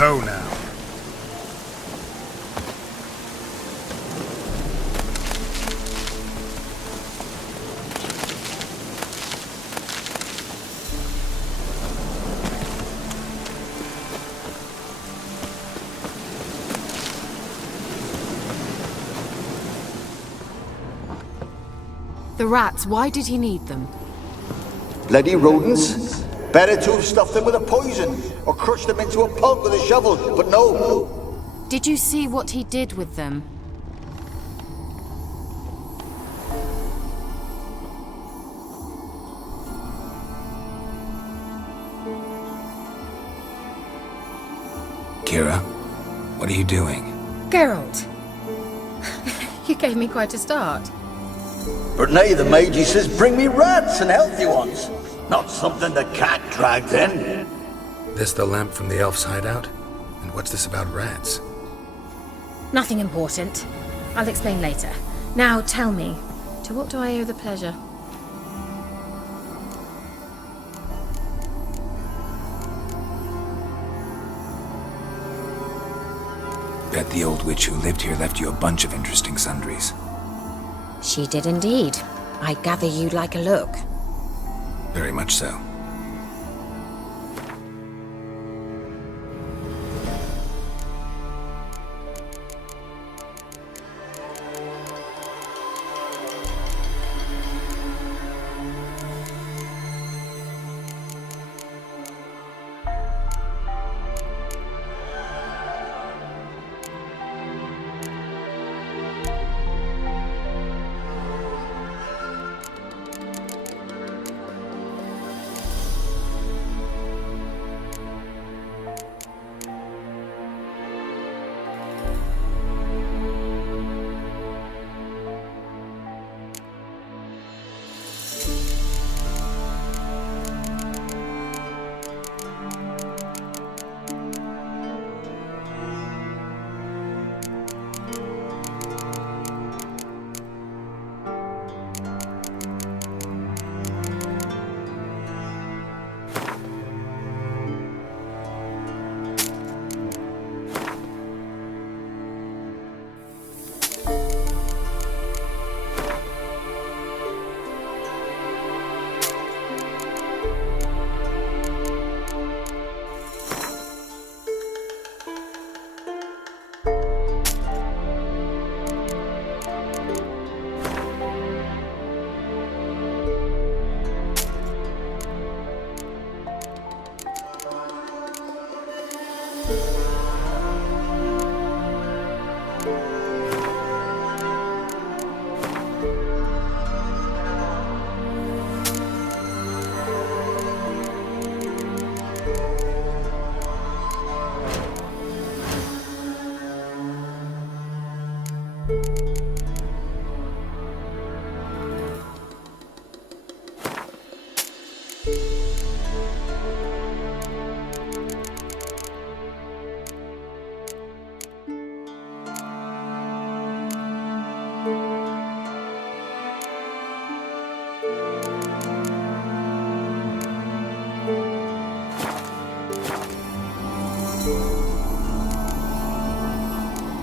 Go now. The rats, why did he need them? Bloody rodents. Better to have stuffed them with a poison, or crushed them into a pulp with a shovel, but no. Did you see what he did with them? Kira, what are you doing? Geralt! You gave me quite a start. But now the mage says bring me rats and healthy ones. Not something the cat dragged in. This the lamp from the elf's hideout? And what's this about rats? Nothing important. I'll explain later. Now tell me, to what do I owe the pleasure? Bet the old witch who lived here left you a bunch of interesting sundries. She did indeed. I gather you'd like a look. Very much so.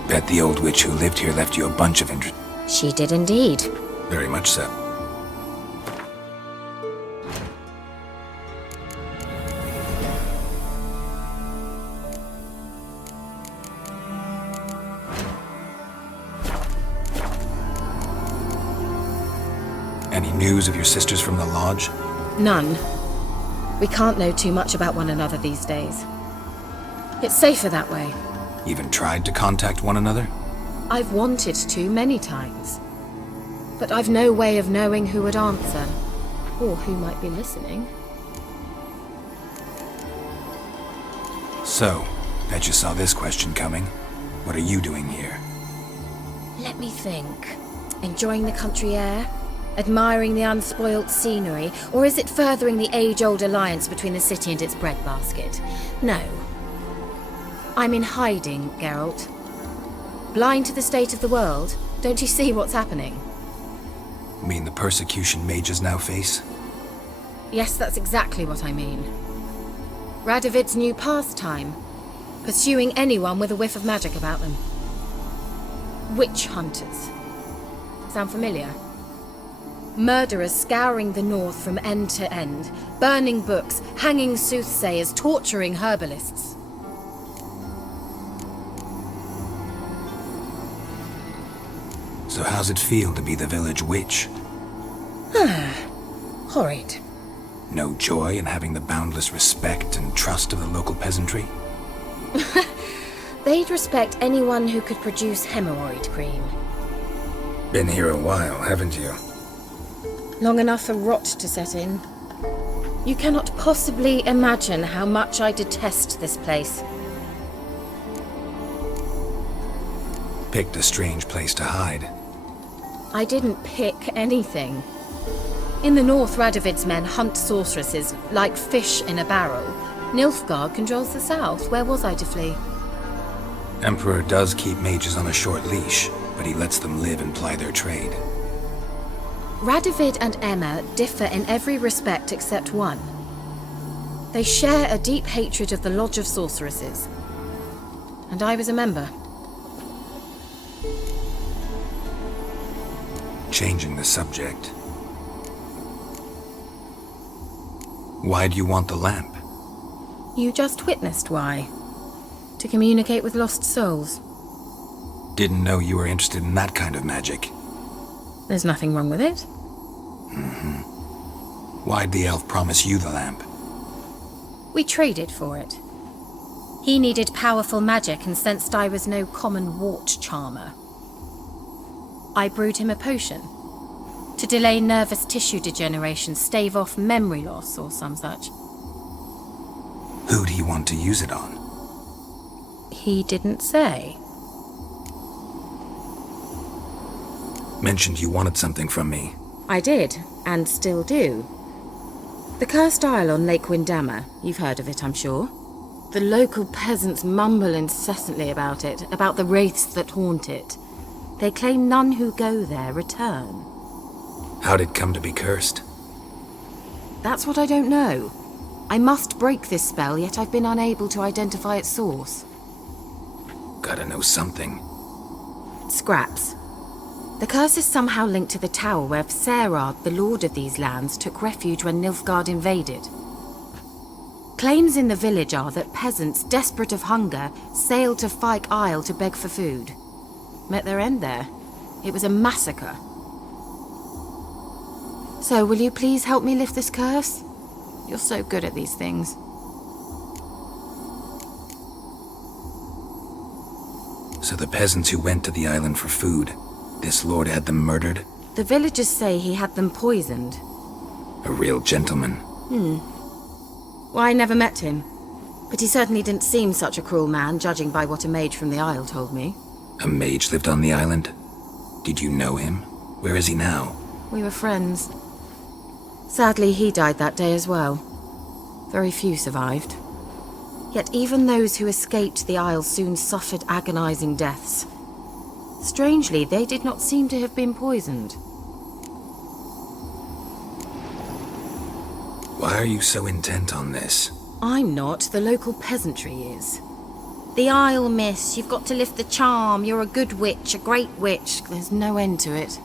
Bet the old witch who lived here left you a bunch of interest. She did indeed. Very much so. Any news of your sisters from the lodge? None. We can't know too much about one another these days. It's safer that way. Even tried to contact one another? I've wanted to many times. But I've no way of knowing who would answer, or who might be listening. So, bet you saw this question coming. What are you doing here? Let me think. Enjoying the country air? Admiring the unspoilt scenery? Or is it furthering the age-old alliance between the city and its breadbasket? No. I'm in hiding, Geralt. Blind to the state of the world? Don't you see what's happening? Mean the persecution mages now face? Yes, that's exactly what I mean. Radovid's new pastime. pursuing anyone with a whiff of magic about them. Witch hunters. Sound familiar? Murderers scouring the north from end to end, burning books, hanging soothsayers, torturing herbalists. So how's it feel to be the village witch? Horrid. No joy in having the boundless respect and trust of the local peasantry? They'd respect anyone who could produce hemorrhoid cream. Been here a while, haven't you? Long enough for rot to set in. You cannot possibly imagine how much I detest this place. Picked a strange place to hide. I didn't pick anything. In the north, Radovid's men hunt sorceresses like fish in a barrel. Nilfgaard controls the south. Where was I to flee? Emperor does keep mages on a short leash, but he lets them live and ply their trade. Radovid and Emma differ in every respect except one. They share a deep hatred of the Lodge of Sorceresses. And I was a member. Changing the subject. Why do you want the lamp? You just witnessed why. To communicate with lost souls. Didn't know you were interested in that kind of magic. There's nothing wrong with it. Why'd the elf promise you the lamp? We traded for it. He needed powerful magic and sensed I was no common wart charmer. I brewed him a potion. To delay nervous tissue degeneration, stave off memory loss or some such. Who'd he want to use it on? He didn't say. Mentioned you wanted something from me. I did, and still do. The cursed isle on Lake Windammer. You've heard of it, I'm sure. The local peasants mumble incessantly about it, about the wraiths that haunt it. They claim none who go there return. How'd it come to be cursed? That's what I don't know. I must break this spell, yet I've been unable to identify its source. Gotta know something. Scraps. The curse is somehow linked to the tower where Serad, the lord of these lands, took refuge when Nilfgaard invaded. Claims in the village are that peasants, desperate of hunger, sailed to Fyke Isle to beg for food. Met their end there. It was a massacre. So, will you please help me lift this curse? You're so good at these things. So the peasants who went to the island for food, this lord had them murdered? The villagers say he had them poisoned. A real gentleman. Well, I never met him. But he certainly didn't seem such a cruel man, judging by what a mage from the Isle told me. A mage lived on the island? Did you know him? Where is he now? We were friends. Sadly, he died that day as well. Very few survived. Yet even those who escaped the Isle soon suffered agonizing deaths. Strangely, they did not seem to have been poisoned. Why are you so intent on this? I'm not, the local peasantry is. The Isle, miss, you've got to lift the charm. You're a good witch, a great witch. There's no end to it.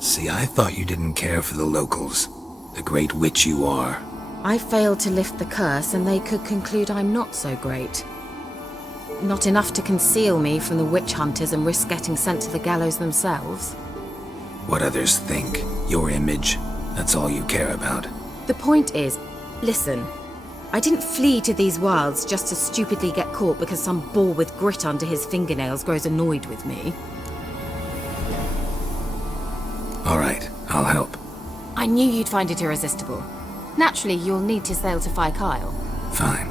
See, I thought you didn't care for the locals. The great witch you are. I failed to lift the curse, and they could conclude I'm not so great. Not enough to conceal me from the witch hunters and risk getting sent to the gallows themselves. What others think, your image, that's all you care about. The point is, listen, I didn't flee to these wilds just to stupidly get caught because some boar with grit under his fingernails grows annoyed with me. All right, I'll help. I knew you'd find it irresistible. Naturally, you'll need to sail to Fyke Isle. Fine.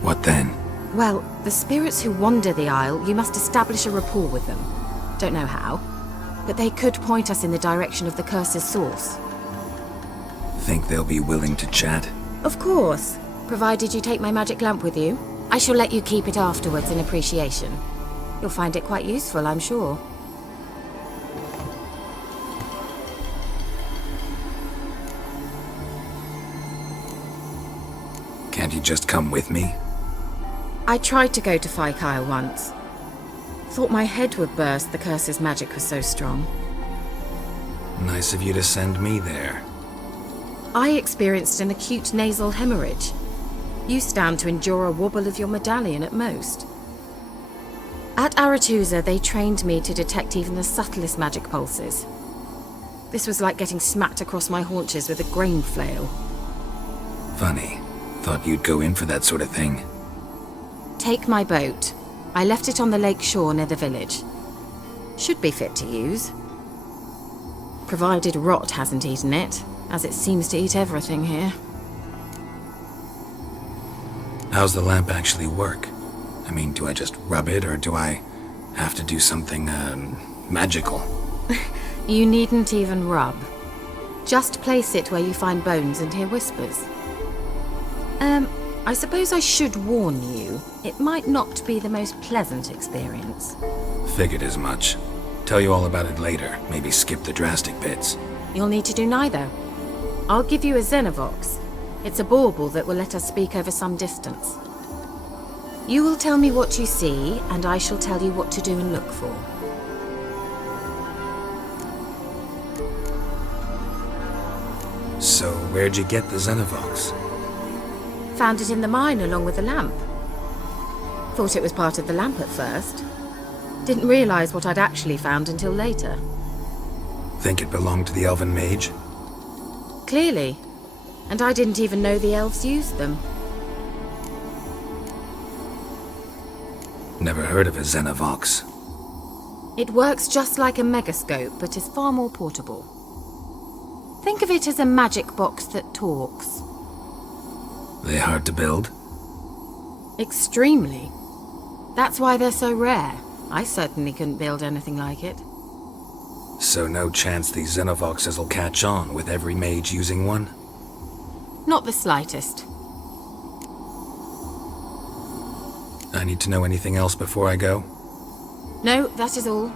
What then? Well, the spirits who wander the Isle, you must establish a rapport with them. Don't know how, but they could point us in the direction of the curse's source. Think they'll be willing to chat? Of course, provided you take my magic lamp with you. I shall let you keep it afterwards in appreciation. You'll find it quite useful, I'm sure. Can't you just come with me? I tried to go to Faikyle once. Thought my head would burst, the curse's magic was so strong. Nice of you to send me there. I experienced an acute nasal hemorrhage. You stand to endure a wobble of your medallion at most. At Aretusa, they trained me to detect even the subtlest magic pulses. This was like getting smacked across my haunches with a grain flail. Funny. Thought you'd go in for that sort of thing. Take my boat. I left it on the lake shore near the village. Should be fit to use. Provided rot hasn't eaten it, as it seems to eat everything here. How's the lamp actually work? I mean, do I just rub it, or do I have to do something, magical? You needn't even rub. Just place it where you find bones and hear whispers. I suppose I should warn you, it might not be the most pleasant experience. Figured as much. Tell you all about it later, maybe skip the drastic bits. You'll need to do neither. I'll give you a Xenovox. It's a bauble that will let us speak over some distance. You will tell me what you see, and I shall tell you what to do and look for. So, where'd you get the Xenovox? Found it in the mine along with the lamp. Thought it was part of the lamp at first. Didn't realize what I'd actually found until later. Think it belonged to the elven mage? Clearly. And I didn't even know the elves used them. Never heard of a Xenovox. It works just like a megascope, but is far more portable. Think of it as a magic box that talks. They hard to build? Extremely. That's why they're so rare. I certainly couldn't build anything like it. So no chance these Xenovoxes will catch on with every mage using one? Not the slightest. I need to know anything else before I go? No, that is all.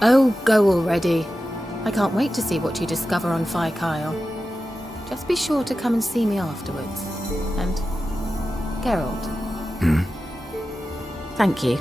Oh, go already. I can't wait to see what you discover on Faikyle. Just be sure to come and see me afterwards. And Geralt. Thank you.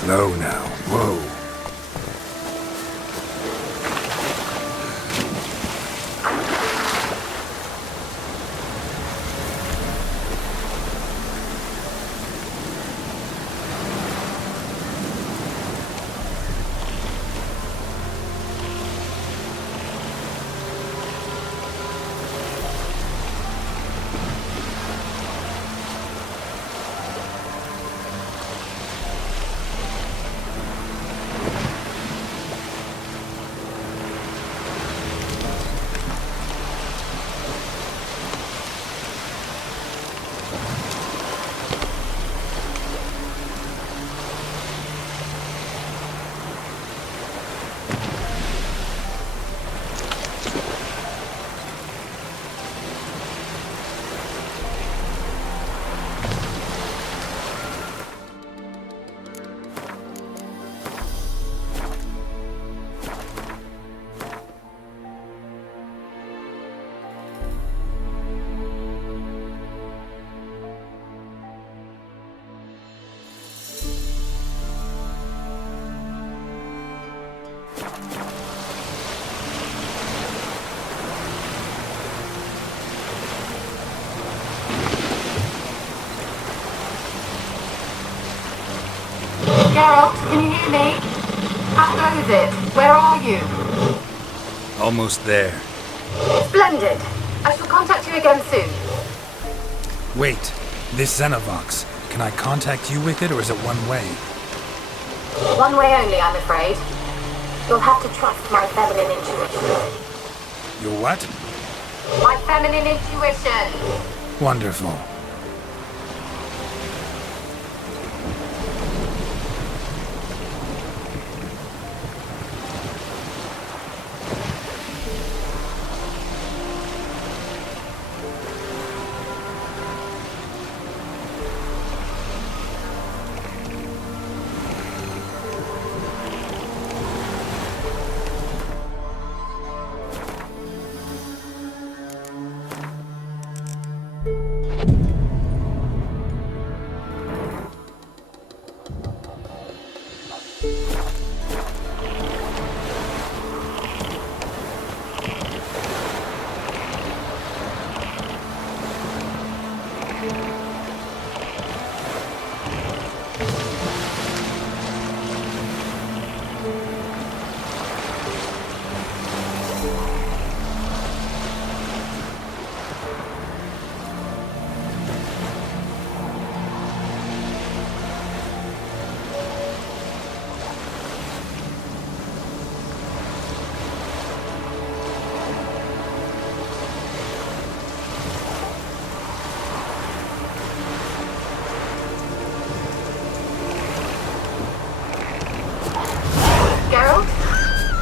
Slow now. Whoa. Geralt, can you hear me? How goes it? Where are you? Almost there. Splendid. I shall contact you again soon. Wait, this Xenovox. Can I contact you with it, or is it one way? One way only, I'm afraid. You'll have to trust my feminine intuition. Your what? My feminine intuition! Wonderful.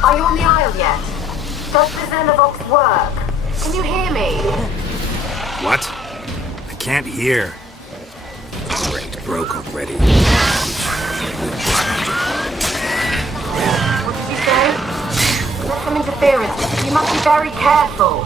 Are you on the aisle yet? Does the Xenovox work? Can you hear me? What? I can't hear. Great, broke already. What did you say? There's some interference. You must be very careful.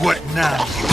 What now?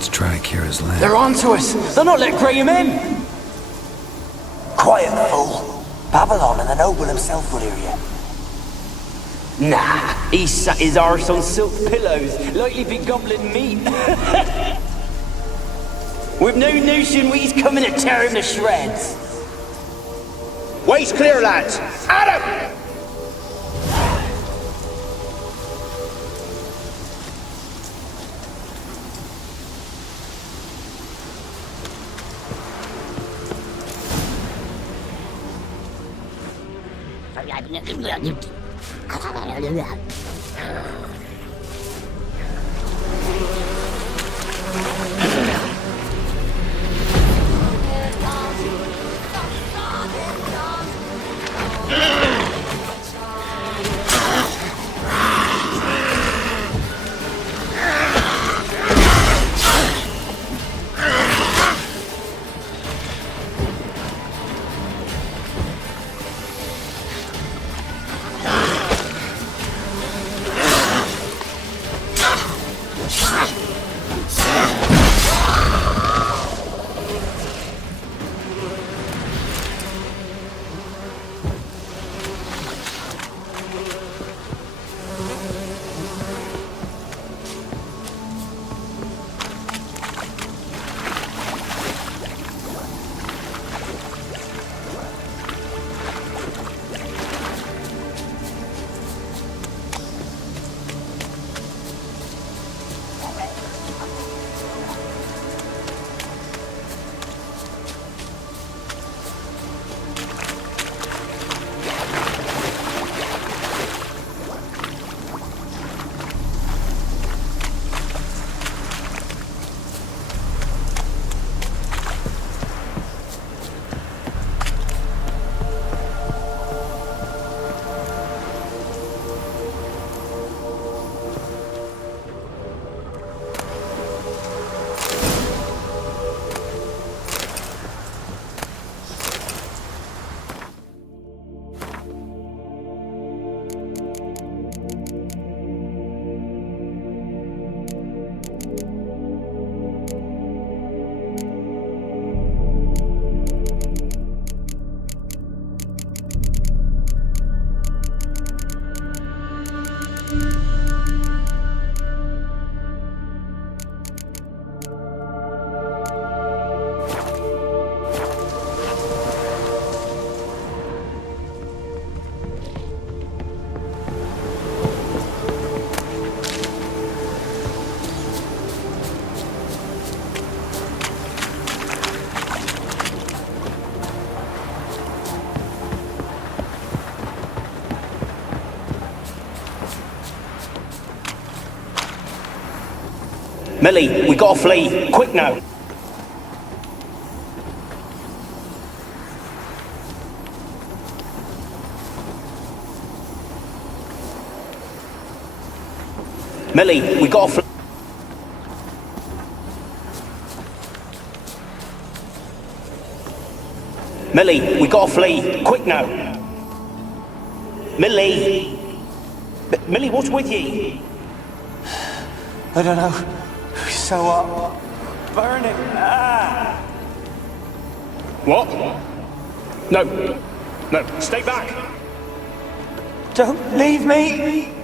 Let's try Kira's lamp. They're onto us! They'll not let Graham in! Quiet, fool. Babylon and the noble himself will hear you. Nah, he sat his arse on silk pillows, like he'd be gobbling meat. With no notion we's coming to tear him to shreds. Waist clear, lads. Adam! Millie, we gotta flee. Quick now. Millie, we gotta flee. Millie, we gotta flee. Quick now. Millie. Millie, what's with you? I don't know. So burning. Ah! What? No. No, stay back. Don't leave me.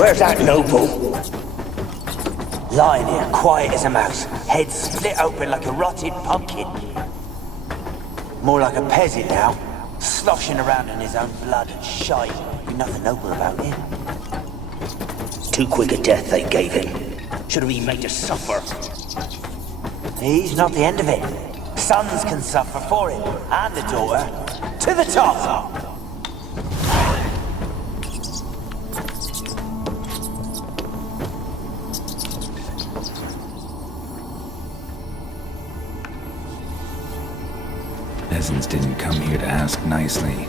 Where's that noble? Lying here, quiet as a mouse, head split open like a rotted pumpkin. More like a peasant now, sloshing around in his own blood and shite, with nothing noble about him. Too quick a death they gave him. Should have been made to suffer. He's not the end of it. Sons can suffer for him, and the daughter. To the top! Peasants didn't come here to ask nicely.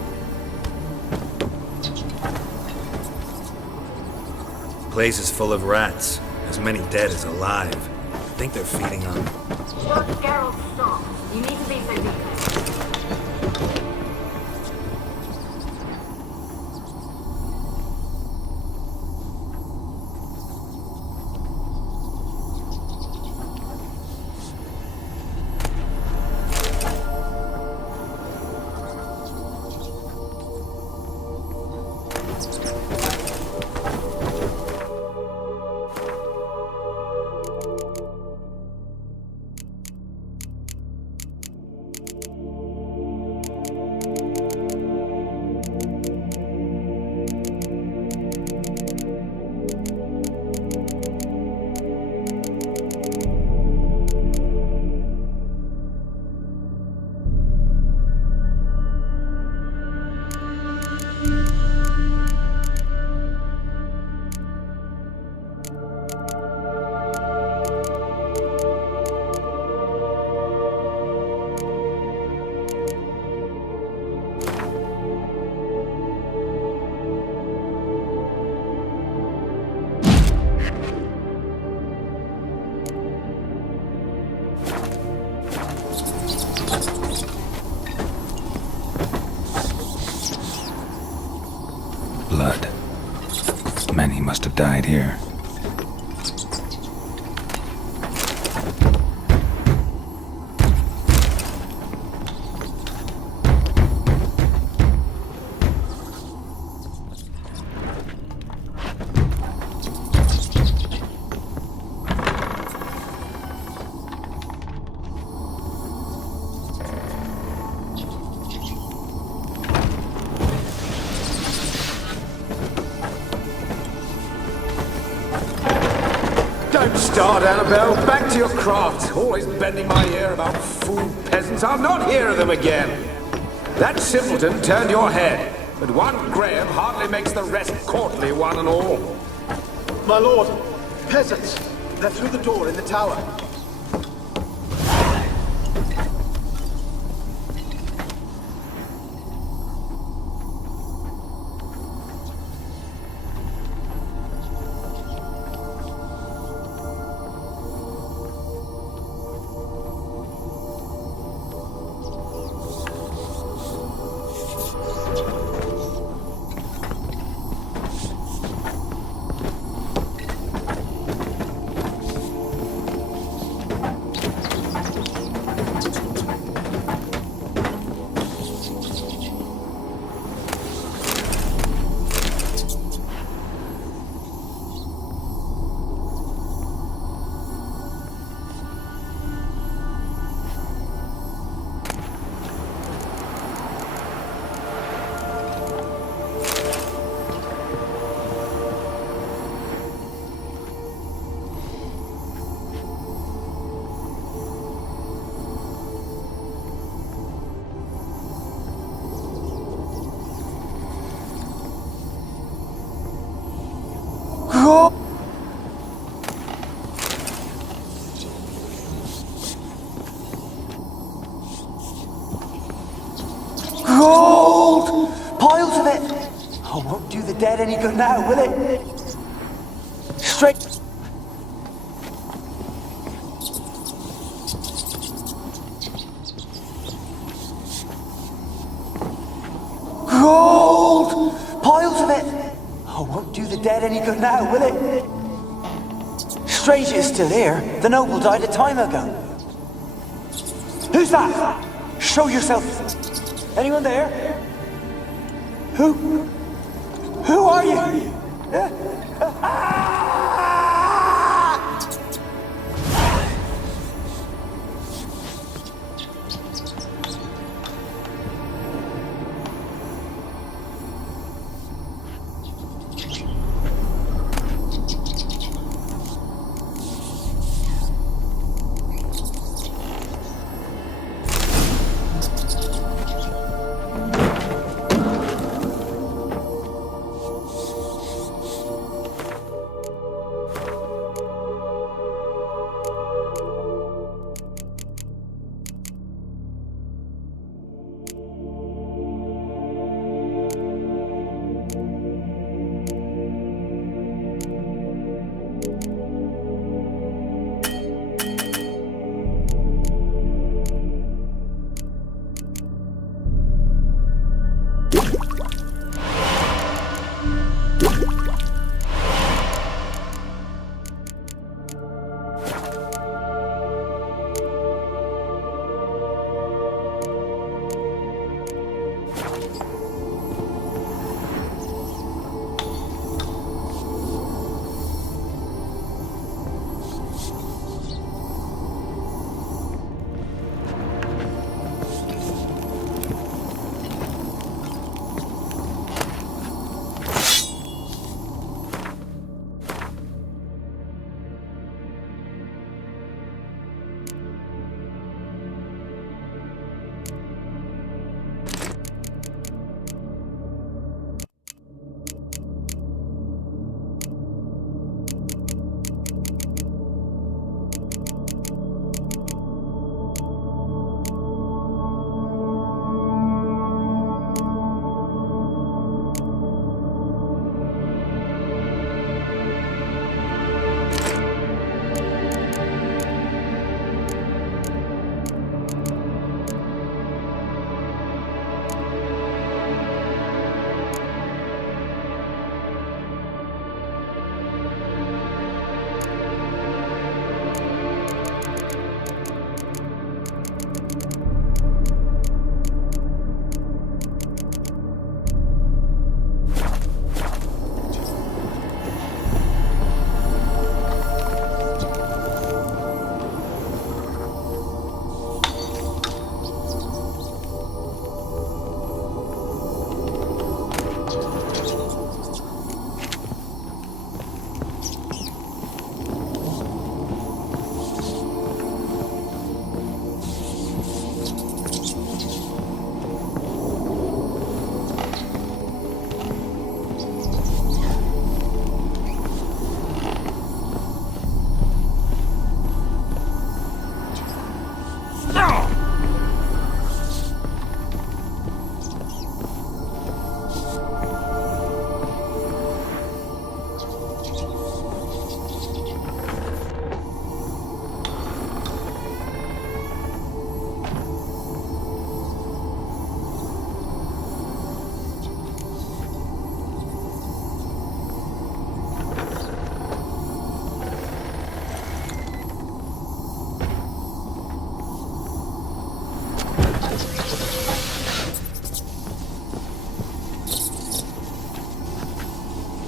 Place is full of rats. As many dead as alive. I think they're feeding on... Geralt, stop. You need to be so deep. Blood. Many must have died here. Don't start, Annabelle. Back to your craft. Always bending my ear about fool peasants. I'll not hear of them again. That simpleton turned your head, but one Graham hardly makes the rest courtly, one and all. My lord, peasants. They're through the door in the tower. Gold! Piles of it! Oh, won't do the dead any good now, will it? Straight... Gold! Piles of it! Oh, won't do the dead any good now, will it? Strange it's still here. The noble died a time ago. Who's that? Show yourself. Anyone there? Who are you?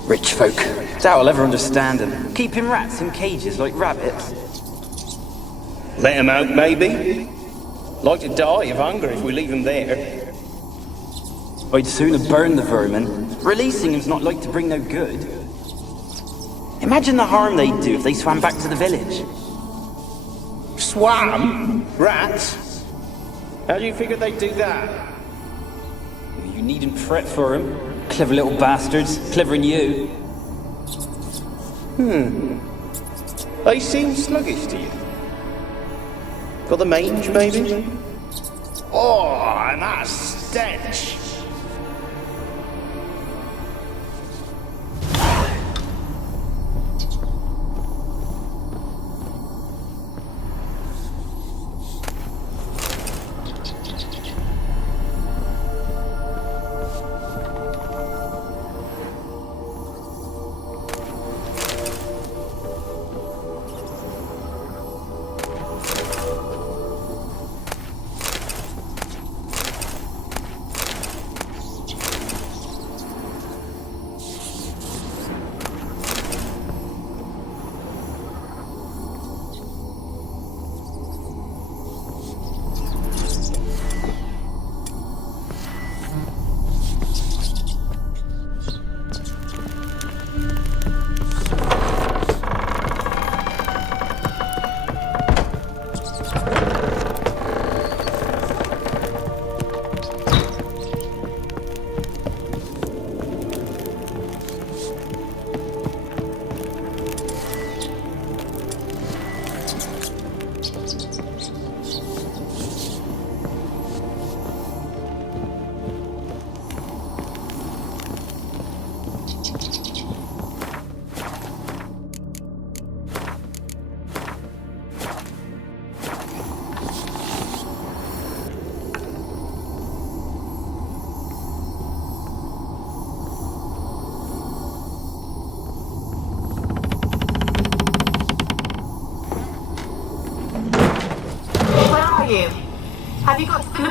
Rich folk. Doubt I'll ever understand them. Keeping rats in cages like rabbits. Let 'em out, maybe? Like to die of hunger if we leave them there. I'd sooner burn the vermin. Releasing them's not like to bring no good. Imagine the harm they'd do if they swam back to the village. Swam? Rats? How do you figure they'd do that? You needn't fret for them. Clever little bastards. Clever than you. They seem sluggish to you. Got the mange, maybe? Oh, and that stench!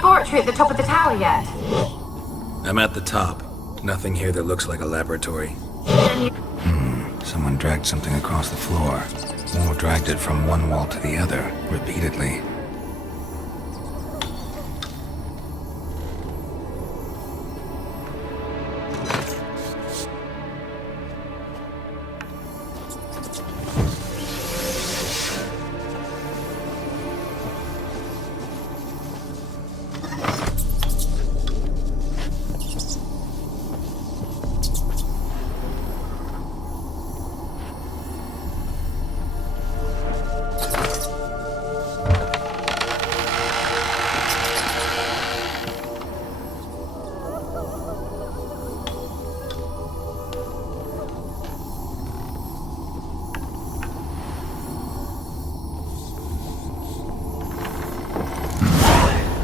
laboratory at the top of the tower yet? I'm at the top. Nothing here that looks like a laboratory. Someone dragged something across the floor. Or dragged it from one wall to the other, repeatedly.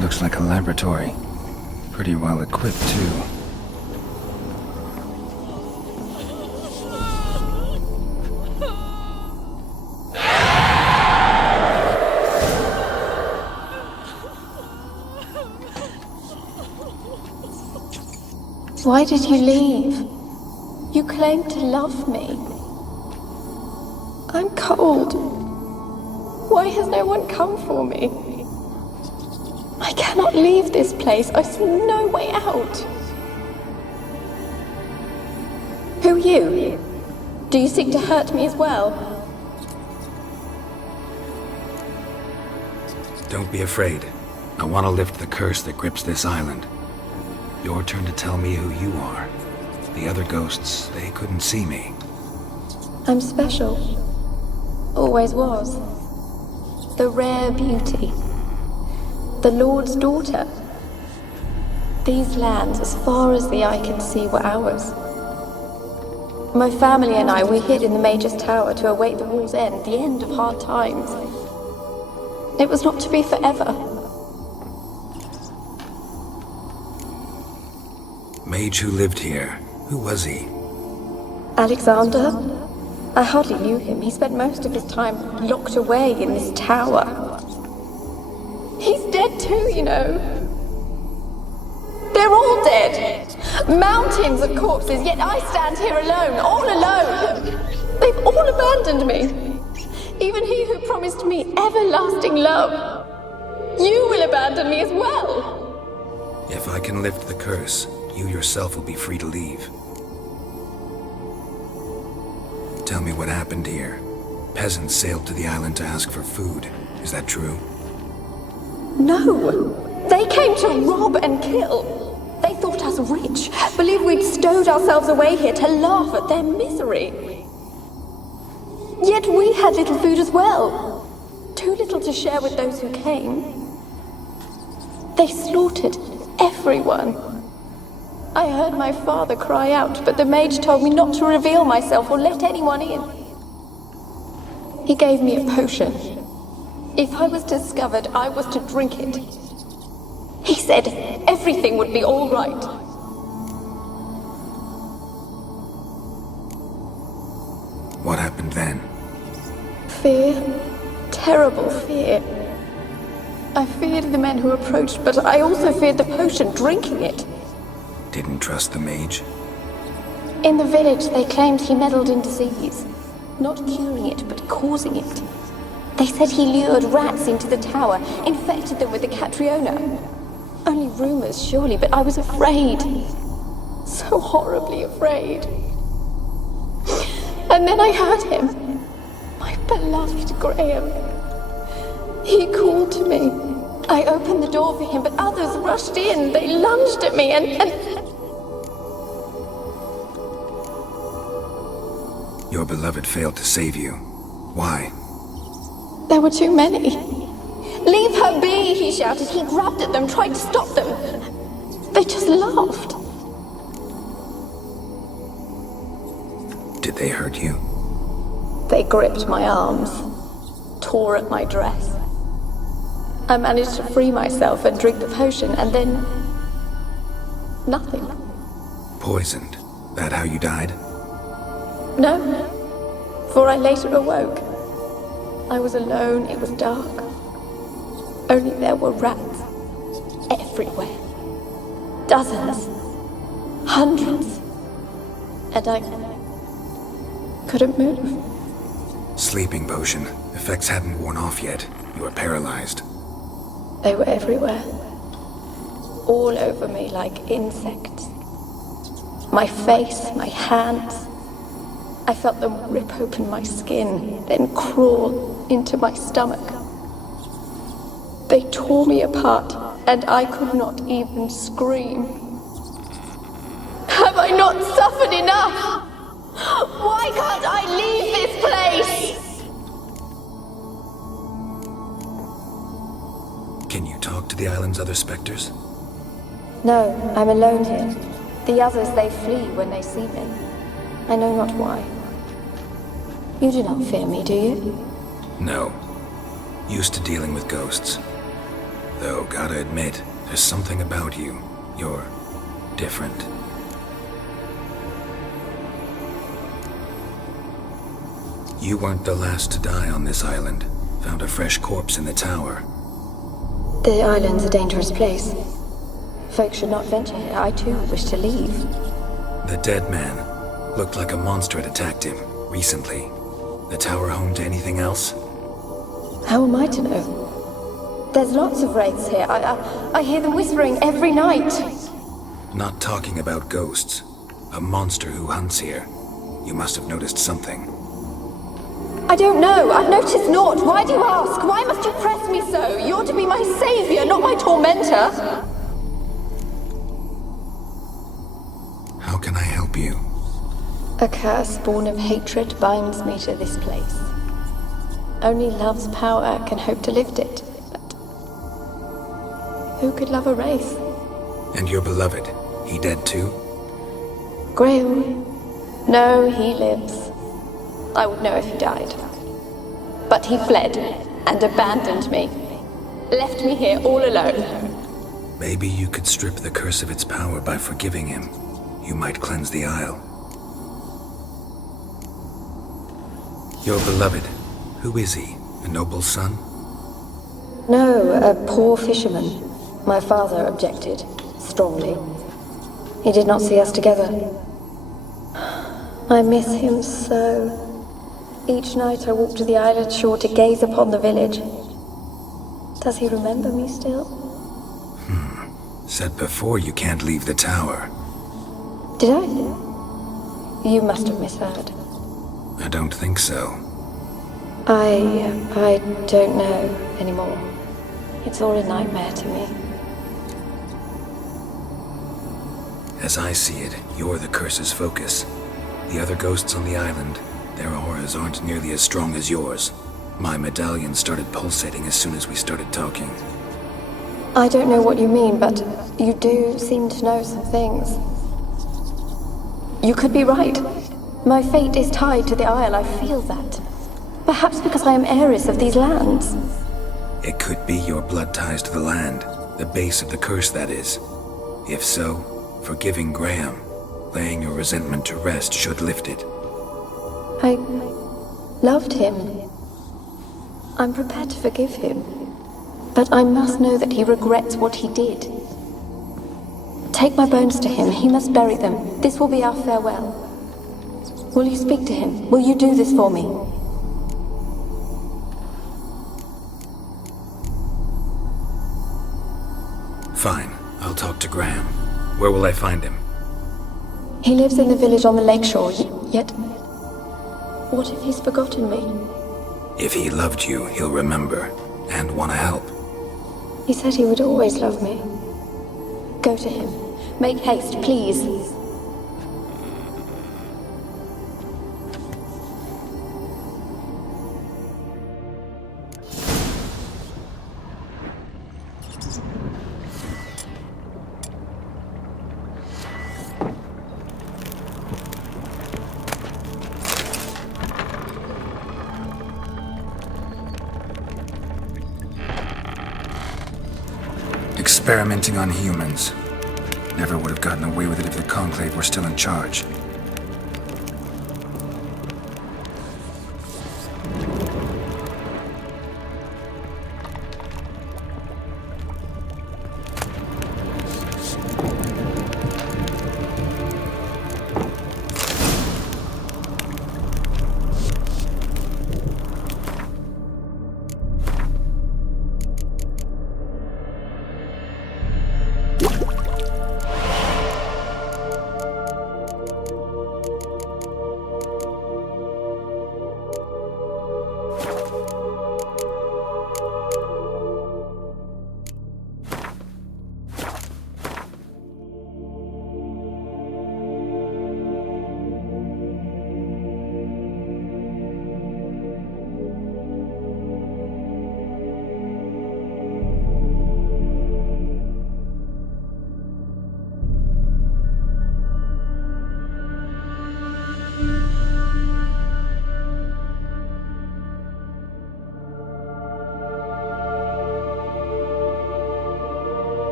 Looks like a laboratory. Pretty well equipped, too. Why did you leave? You claimed to love me. I'm cold. Why has no one come for me? I cannot leave this place. I see no way out. Who are you? Do you seek to hurt me as well? Don't be afraid. I want to lift the curse that grips this island. Your turn to tell me who you are. The other ghosts, they couldn't see me. I'm special. Always was. The rare beauty. The Lord's daughter. These lands, as far as the eye can see, were ours. My family and I, we hid in the Major's Tower to await the war's end, the end of hard times. It was not to be forever. Mage who lived here. Who was he? Alexander? I hardly knew him. He spent most of his time locked away in this tower. He's dead too, you know. They're all dead. Mountains of corpses, yet I stand here alone, all alone. They've all abandoned me. Even he who promised me everlasting love. You will abandon me as well. If I can lift the curse, you yourself will be free to leave. Tell me what happened here. Peasants sailed to the island to ask for food. Is that true? No. They came to rob and kill. They thought us rich, believed we'd stowed ourselves away here to laugh at their misery. Yet we had little food as well. Too little to share with those who came. They slaughtered everyone. I heard my father cry out, but the mage told me not to reveal myself or let anyone in. He gave me a potion. If I was discovered, I was to drink it. He said everything would be all right. What happened then? Fear. Terrible fear. I feared the men who approached, but I also feared the potion, drinking it. Didn't trust the mage? In the village, they claimed he meddled in disease. Not curing it, but causing it. They said he lured rats into the tower, infected them with the Catriona. Only rumors, surely, but I was afraid. So horribly afraid. And then I heard him. My beloved Graham. He called to me. I opened the door for him, but others rushed in. They lunged at me and... Your beloved failed to save you. Why? There were too many. Leave her be, he shouted. He grabbed at them, tried to stop them. They just laughed. Did they hurt you? They gripped my arms, tore at my dress. I managed to free myself and drink the potion, and then... nothing. Poisoned? That how you died? No, for I later awoke. I was alone, it was dark. Only there were rats. everywhere. Dozens. Hundreds. And I couldn't move. Sleeping potion. Effects hadn't worn off yet. You were paralyzed. They were everywhere. All over me like insects. My face, my hands. I felt them rip open my skin, then crawl into my stomach. They tore me apart, and I could not even scream. Have I not suffered enough? Why can't I leave this place? Can you talk to the island's other specters? No, I'm alone here. The others, they flee when they see me. I know not why. You do not fear me, do you? No. Used to dealing with ghosts. Though, gotta admit, there's something about you. You're different. You weren't the last to die on this island. Found a fresh corpse in the tower. The island's a dangerous place. Folks should not venture here. I too wish to leave. The dead man. Looked like a monster had attacked him, recently. The tower home to anything else? How am I to know? There's lots of wraiths here. I hear them whispering every night. Not talking about ghosts. A monster who hunts here. You must have noticed something. I don't know. I've noticed naught. Why do you ask? Why must you press me so? You're to be my savior, not my tormentor. How can I help you? A curse born of hatred binds me to this place. Only love's power can hope to lift it, but who could love a wraith? And your beloved, he dead too? Graham? No, he lives. I would know if he died. But he fled and abandoned me. Left me here all alone. Maybe you could strip the curse of its power by forgiving him. You might cleanse the isle. Your beloved, who is he? A noble son? No, a poor fisherman. My father objected, strongly. He did not see us together. I miss him so. Each night I walk to the island shore to gaze upon the village. Does he remember me still? Said before you can't leave the tower. Did I? You must have misheard. I don't think so. I don't know anymore. It's all a nightmare to me. As I see it, you're the curse's focus. The other ghosts on the island, their auras aren't nearly as strong as yours. My medallion started pulsating as soon as we started talking. I don't know what you mean, but you do seem to know some things. You could be right. My fate is tied to the Isle, I feel that. Perhaps because I am heiress of these lands. It could be your blood ties to the land, the base of the curse, that is. If so, forgiving Graham, laying your resentment to rest should lift it. I loved him. I'm prepared to forgive him. But I must know that he regrets what he did. Take my bones to him. He must bury them. This will be our farewell. Will you speak to him? Will you do this for me? Fine. I'll talk to Graham. Where will I find him? He lives in the village on the lakeshore, yet... What if he's forgotten me? If he loved you, he'll remember, and want to help. He said he would always love me. Go to him. Make haste, please. Experimenting on humans. Never would have gotten away with it if the Conclave were still in charge.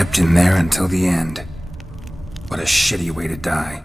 Kept in there until the end. What a shitty way to die.